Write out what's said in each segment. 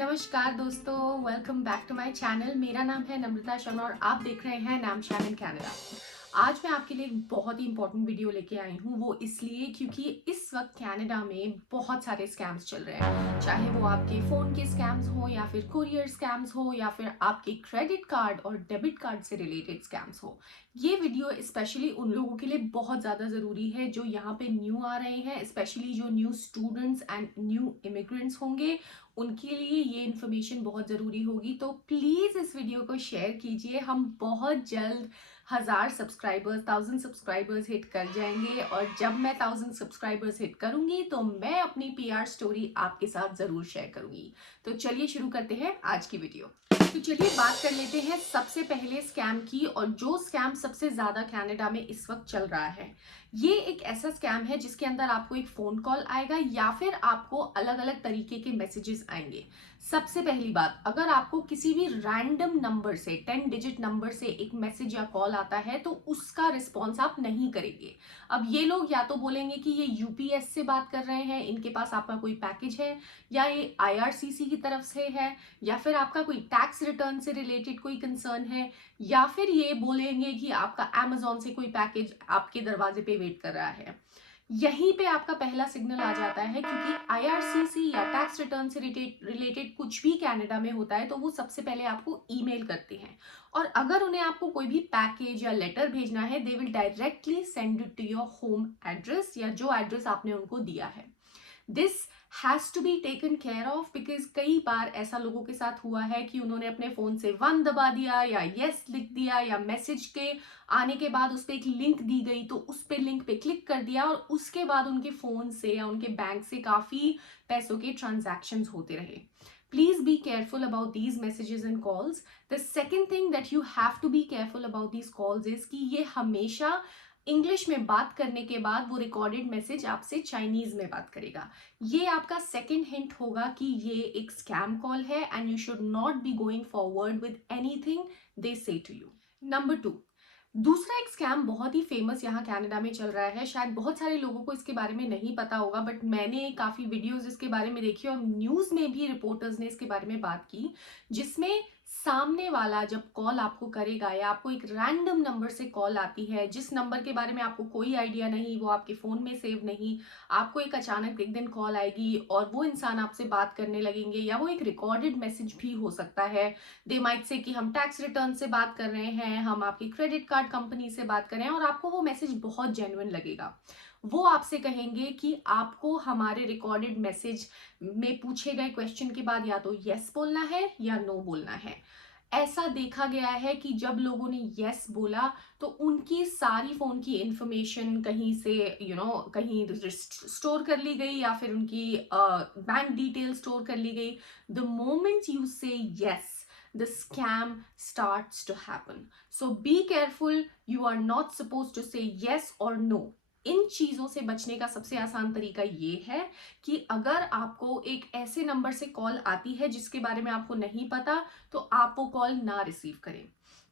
नमस्कार दोस्तों, welcome back to my channel. मेरा नाम है नम्रता शर्मा और आप देख रहे हैं नाम इन कनाडा। आज मैं आपके लिए एक बहुत ही इंपॉर्टेंट वीडियो लेके आई हूँ। वो इसलिए क्योंकि इस वक्त कनाडा में बहुत सारे स्कैम्स चल रहे हैं, चाहे वो आपके फ़ोन के स्कैम्स हो या फिर कुरियर स्कैम्स हो या फिर आपके क्रेडिट कार्ड और डेबिट कार्ड से रिलेटेड स्कैम्स हो। ये वीडियो स्पेशली उन लोगों के लिए बहुत ज़्यादा ज़रूरी है जो यहाँ पे न्यू आ रहे हैं, स्पेशली जो new students and new immigrants होंगे, उनके लिए ये इन्फॉर्मेशन बहुत ज़रूरी होगी। तो प्लीज़ इस वीडियो को शेयर कीजिए। हम बहुत जल्द 1000 सब्सक्राइबर्स हिट कर जाएंगे और जब मैं 1000 सब्सक्राइबर्स हिट करूंगी तो मैं अपनी पीआर स्टोरी आपके साथ ज़रूर शेयर करूंगी। तो चलिए शुरू करते हैं आज की वीडियो। तो चलिए बात कर लेते हैं सबसे पहले स्कैम की, और जो स्कैम सबसे ज़्यादा कनाडा में इस वक्त चल रहा है। ये एक ऐसा स्कैम है जिसके अंदर आपको एक फ़ोन कॉल आएगा या फिर आपको अलग अलग तरीके के मैसेजेस आएंगे। सबसे पहली बात, अगर आपको किसी भी रैंडम नंबर से 10 डिजिट नंबर से एक मैसेज या कॉल आता है तो उसका रिस्पॉन्स आप नहीं करेंगे। अब ये लोग या तो बोलेंगे कि ये यूपीएस से बात कर रहे हैं, इनके पास आपका कोई पैकेज है, या ये आईआरसीसी की तरफ से है, या फिर आपका कोई टैक्स रिटर्न से रिलेटेड कोई कंसर्न है, या फिर ये बोलेंगे कि आपका अमेजोन से कोई पैकेज आपके दरवाजे पे वेट कर रहा है। यहीं पे आपका पहला सिग्नल आ जाता है, क्योंकि आईआरसीसी या टैक्स रिटर्न से रिलेटेड कुछ भी कनाडा में होता है तो वो सबसे पहले आपको ईमेल करते हैं, और अगर उन्हें आपको कोई भी पैकेज या लेटर भेजना है they will directly send it to your home address, या जो एड्रेस आपने उनको दिया है। This has to be taken care of, because कई बार ऐसा लोगों के साथ हुआ है कि उन्होंने अपने फोन से वन दबा दिया या यस लिख दिया, या मैसेज के आने के बाद उस पर एक लिंक दी गई तो उस पे लिंक पे क्लिक कर दिया, और उसके बाद उनके फोन से या उनके बैंक से काफी पैसों के ट्रांजैक्शंस होते रहे। Please be careful about these messages and calls. The second thing that you have to be careful about these calls is कि ये हमेशा इंग्लिश में बात करने के बाद वो रिकॉर्डेड मैसेज आपसे चाइनीज में बात करेगा। ये आपका सेकंड हिंट होगा कि ये एक स्कैम कॉल है and you should not be going forward with anything they से टू यू। नंबर 2, दूसरा एक स्कैम बहुत ही फेमस यहाँ कनाडा में चल रहा है। शायद बहुत सारे लोगों को इसके बारे में नहीं पता होगा, बट मैंने काफ़ी वीडियोस इसके बारे में देखी और न्यूज़ में भी रिपोर्टर्स ने इसके बारे में बात की, जिसमें सामने वाला जब कॉल आपको करेगा या आपको एक रैंडम नंबर से कॉल आती है जिस नंबर के बारे में आपको कोई आइडिया नहीं, वो आपके फ़ोन में सेव नहीं, आपको एक अचानक एक दिन कॉल आएगी और वो इंसान आपसे बात करने लगेंगे, या वो एक रिकॉर्डेड मैसेज भी हो सकता है। दे माइट से कि हम टैक्स रिटर्न से बात कर रहे हैं, हम आपकी क्रेडिट कार्ड कंपनी से बात कर रहे हैं, और आपको वो मैसेज बहुत जेन्युइन लगेगा। वो आपसे कहेंगे कि आपको हमारे रिकॉर्डेड मैसेज में पूछे गए क्वेश्चन के बाद या तो यस बोलना है या नो बोलना है। ऐसा देखा गया है कि जब लोगों ने यस बोला तो उनकी सारी फोन की इंफॉर्मेशन कहीं से कहीं स्टोर कर ली गई, या फिर उनकी बैंक डिटेल स्टोर कर ली गई। द मोमेंट यू से yes, the scam starts to happen. So be careful. You are not supposed to say yes or no. इन चीजों से बचने का सबसे आसान तरीका ये है कि अगर आपको एक ऐसे नंबर से कॉल आती है जिसके बारे में आपको नहीं पता, तो आप वो कॉल ना रिसीव करें।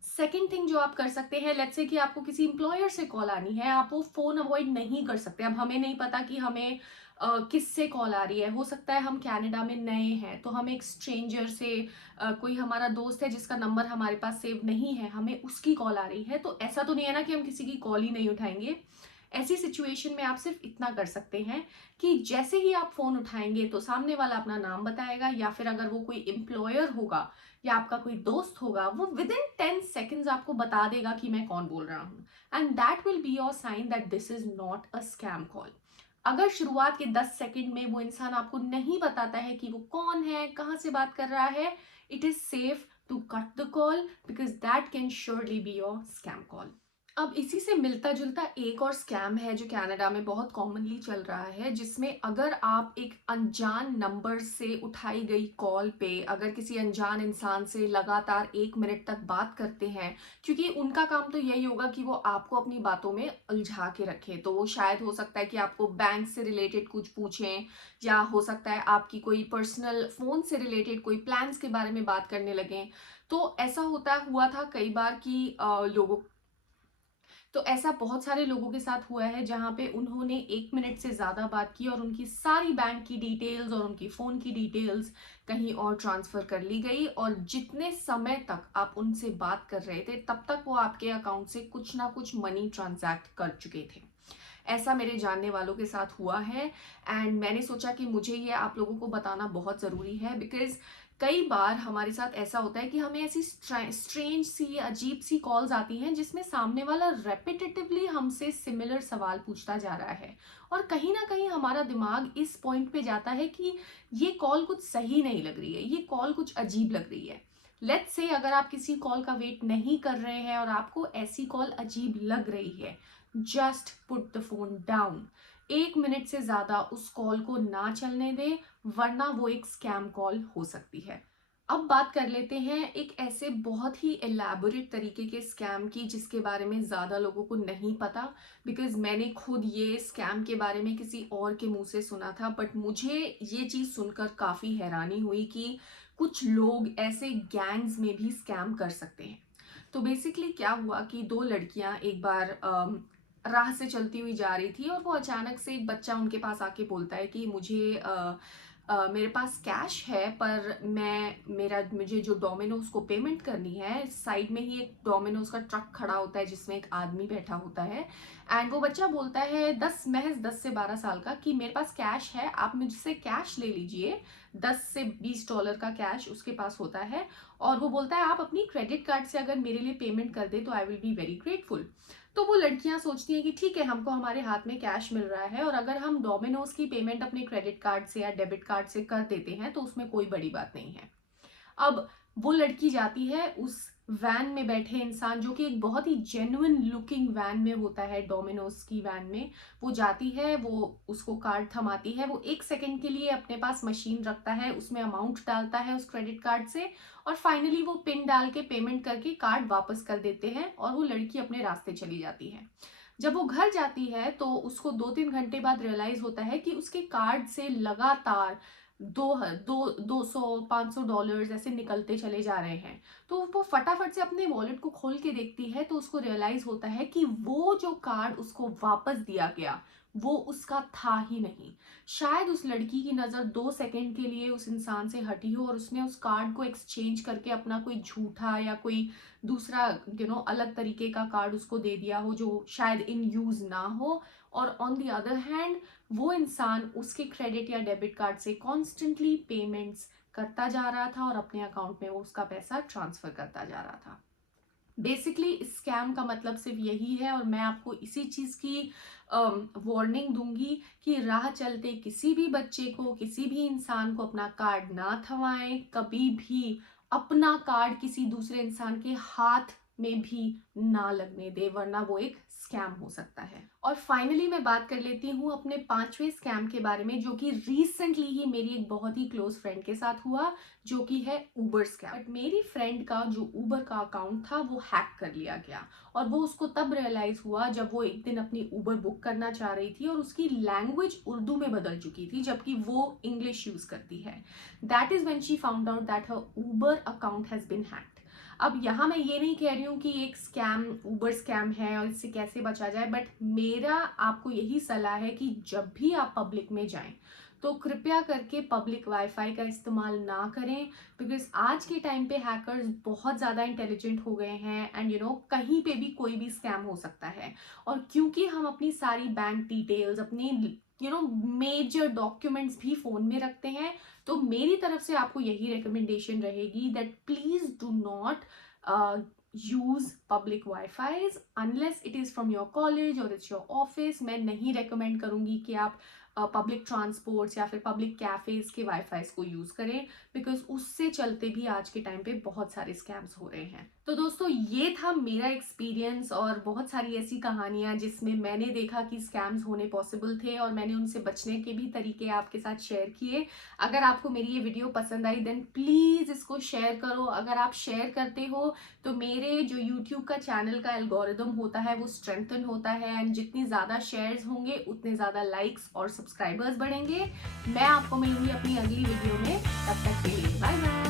सेकेंड थिंग जो आप कर सकते हैं, लेट्स से कि आपको किसी एम्प्लॉयर से कॉल आनी है, आप वो फोन अवॉइड नहीं कर सकते। अब हमें नहीं पता कि हमें किससे कॉल आ रही है, हो सकता है हम कनाडा में नए हैं तो हमें एक स्ट्रेंजर से, कोई हमारा दोस्त है जिसका नंबर हमारे पास सेव नहीं है, हमें उसकी कॉल आ रही है। तो ऐसा तो नहीं है ना कि हम किसी की कॉल ही नहीं उठाएंगे। ऐसी सिचुएशन में आप सिर्फ इतना कर सकते हैं कि जैसे ही आप फोन उठाएंगे तो सामने वाला अपना नाम बताएगा, या फिर अगर वो कोई एम्प्लॉयर होगा या आपका कोई दोस्त होगा, वो विद इन 10 सेकेंड्स आपको बता देगा कि मैं कौन बोल रहा हूँ, and that will be your sign that this is not a scam call. अगर शुरुआत के 10 सेकंड में वो इंसान आपको नहीं बताता है कि वो कौन है, कहाँ से बात कर रहा है, it is safe to cut the call, because that can surely be your scam call. अब इसी से मिलता जुलता एक और स्कैम है जो कनाडा में बहुत कॉमनली चल रहा है, जिसमें अगर आप एक अनजान नंबर से उठाई गई कॉल पे अगर किसी अनजान इंसान से लगातार 1 मिनट तक बात करते हैं, क्योंकि उनका काम तो यही होगा कि वो आपको अपनी बातों में उलझा के रखे, तो वो शायद हो सकता है कि आपको बैंक से रिलेटेड कुछ पूछें, या हो सकता है आपकी कोई पर्सनल फोन से रिलेटेड कोई प्लान्स के बारे में बात करने लगें। तो ऐसा हुआ था कई बार कि लोगों तो ऐसा बहुत सारे लोगों के साथ हुआ है जहाँ पे उन्होंने 1 मिनट से ज़्यादा बात की और उनकी सारी बैंक की डिटेल्स और उनकी फ़ोन की डिटेल्स कहीं और ट्रांसफ़र कर ली गई, और जितने समय तक आप उनसे बात कर रहे थे तब तक वो आपके अकाउंट से कुछ ना कुछ मनी ट्रांजैक्ट कर चुके थे। ऐसा मेरे जानने वालों के साथ हुआ है, एंड मैंने सोचा कि मुझे ये आप लोगों को बताना बहुत ज़रूरी है, बिकॉज़ कई बार हमारे साथ ऐसा होता है कि हमें ऐसी स्ट्रेंज सी, अजीब सी कॉल्स आती हैं जिसमें सामने वाला रेपिटेटिवली हमसे सिमिलर सवाल पूछता जा रहा है, और कहीं ना कहीं हमारा दिमाग इस पॉइंट पे जाता है कि ये कॉल कुछ सही नहीं लग रही है, ये कॉल कुछ अजीब लग रही है। लेट्स से अगर आप किसी कॉल का वेट नहीं कर रहे हैं और आपको ऐसी कॉल अजीब लग रही है, just put the phone down. 1 minute से ज्यादा उस कॉल को ना चलने दें, वरना वो एक स्कैम कॉल हो सकती है। अब बात कर लेते हैं एक ऐसे बहुत ही एलैबोरेट तरीके के स्कैम की जिसके बारे में ज़्यादा लोगों को नहीं पता, बिकॉज मैंने खुद ये स्कैम के बारे में किसी और के मुंह से सुना था, बट मुझे ये चीज़ सुनकर काफ़ी हैरानी हुई कि कुछ लोग ऐसे गैंग्स में भी स्कैम कर सकते हैं। तो बेसिकली क्या हुआ कि दो लड़कियां एक बार राह से चलती हुई जा रही थी, और वो अचानक से एक बच्चा उनके पास आके बोलता है कि मेरे पास कैश है, पर मुझे जो डोमिनोज को पेमेंट करनी है, साइड में ही एक डोमिनोज का ट्रक खड़ा होता है जिसमें एक आदमी बैठा होता है, एंड वो बच्चा बोलता है महज 10 से 12 साल का कि मेरे पास कैश है, आप मुझसे कैश ले लीजिए। 10 से 20 डॉलर का कैश उसके पास होता है, और वो बोलता है आप अपनी क्रेडिट कार्ड से अगर मेरे लिए पेमेंट कर दे तो I will be very grateful. तो वो लड़कियां सोचती हैं कि ठीक है, हमको हमारे हाथ में कैश मिल रहा है, और अगर हम डोमिनोज की पेमेंट अपने क्रेडिट कार्ड से या डेबिट कार्ड से कर देते हैं तो उसमें कोई बड़ी बात नहीं है। अब वो लड़की जाती है उस वैन में बैठे इंसान, जो कि एक बहुत ही जेन्युइन लुकिंग वैन में होता है, डोमिनोज की वैन में वो जाती है, वो उसको कार्ड थमाती है, वो 1 सेकंड के लिए अपने पास मशीन रखता है, उसमें अमाउंट डालता है उस क्रेडिट कार्ड से, और फाइनली वो पिन डाल के पेमेंट करके कार्ड वापस कर देते हैं, और वो लड़की अपने रास्ते चली जाती है। जब वो घर जाती है तो उसको 2-3 घंटे बाद रियलाइज होता है कि उसके कार्ड से लगातार 200-500 डॉलर्स ऐसे निकलते चले जा रहे हैं। तो वो फटाफट से अपने वॉलेट को खोल के देखती है, तो उसको रियलाइज होता है कि वो जो कार्ड उसको वापस दिया गया वो उसका था ही नहीं। शायद उस लड़की की नज़र 2 सेकंड के लिए उस इंसान से हटी हो, और उसने उस कार्ड को एक्सचेंज करके अपना कोई झूठा या कोई दूसरा अलग तरीके का कार्ड उसको दे दिया हो जो शायद इन यूज ना हो। और ऑन द अदर हैंड वो इंसान उसके क्रेडिट या डेबिट कार्ड से कॉन्स्टेंटली पेमेंट्स करता जा रहा था, और अपने अकाउंट में वो उसका पैसा ट्रांसफर करता जा रहा था। बेसिकली इस स्कैम का मतलब सिर्फ यही है, और मैं आपको इसी चीज़ की वार्निंग दूंगी कि राह चलते किसी भी बच्चे को, किसी भी इंसान को अपना कार्ड ना थमाएं, कभी भी अपना कार्ड किसी दूसरे इंसान के हाथ में भी ना लगने दे, वरना वो एक स्कैम हो सकता है। और फाइनली मैं बात कर लेती हूँ अपने 5वें स्कैम के बारे में, जो कि रिसेंटली ही मेरी एक बहुत ही क्लोज फ्रेंड के साथ हुआ, जो कि है उबर स्कैम। बट मेरी फ्रेंड का जो उबर का अकाउंट था वो हैक कर लिया गया, और वो उसको तब रियलाइज हुआ जब वो एक दिन अपनी उबर बुक करना चाह रही थी, और उसकी लैंग्वेज उर्दू में बदल चुकी थी जबकि वो इंग्लिश यूज करती है। That is when she found out that her Uber account has been hacked. अब यहाँ मैं ये नहीं कह रही हूँ कि एक स्कैम उबर स्कैम है और इससे कैसे बचा जाए, बट मेरा आपको यही सलाह है कि जब भी आप पब्लिक में जाएं तो कृपया करके पब्लिक वाईफाई का इस्तेमाल ना करें, बिकॉज आज के टाइम पे हैकर्स बहुत ज़्यादा इंटेलिजेंट हो गए हैं, एंड कहीं पे भी कोई भी स्कैम हो सकता है। और क्योंकि हम अपनी सारी बैंक डिटेल्स, अपनी मेजर डॉक्यूमेंट्स भी फ़ोन में रखते हैं, तो मेरी तरफ से आपको यही रिकमेंडेशन रहेगी that please do not use public WiFis unless it is from your college और इट्स योर ऑफिस। मैं नहीं रेकमेंड करूँगी कि आप पब्लिक ट्रांसपोर्ट्स या फिर पब्लिक कैफेज के वाईफाईज को यूज़ करें, बिकॉज उससे चलते भी आज के टाइम पे बहुत सारे स्कैम्स हो रहे हैं। तो दोस्तों ये था मेरा एक्सपीरियंस, और बहुत सारी ऐसी कहानियां जिसमें मैंने देखा कि स्कैम्स होने पॉसिबल थे, और मैंने उनसे बचने के भी तरीके आपके साथ शेयर किए। अगर आपको मेरी ये वीडियो पसंद आई देन प्लीज़ इसको शेयर करो। अगर आप शेयर करते हो तो मेरे जो यूट्यूब का चैनल का एल्गोरिदम होता है वो स्ट्रेंथन होता है, एंड जितनी ज़्यादा शेयर्स होंगे उतने ज़्यादा लाइक्स और सब्सक्राइबर्स बढ़ेंगे। मैं आपको मिलूंगी अपनी अगली वीडियो में, तब तक के लिए बाय बाय।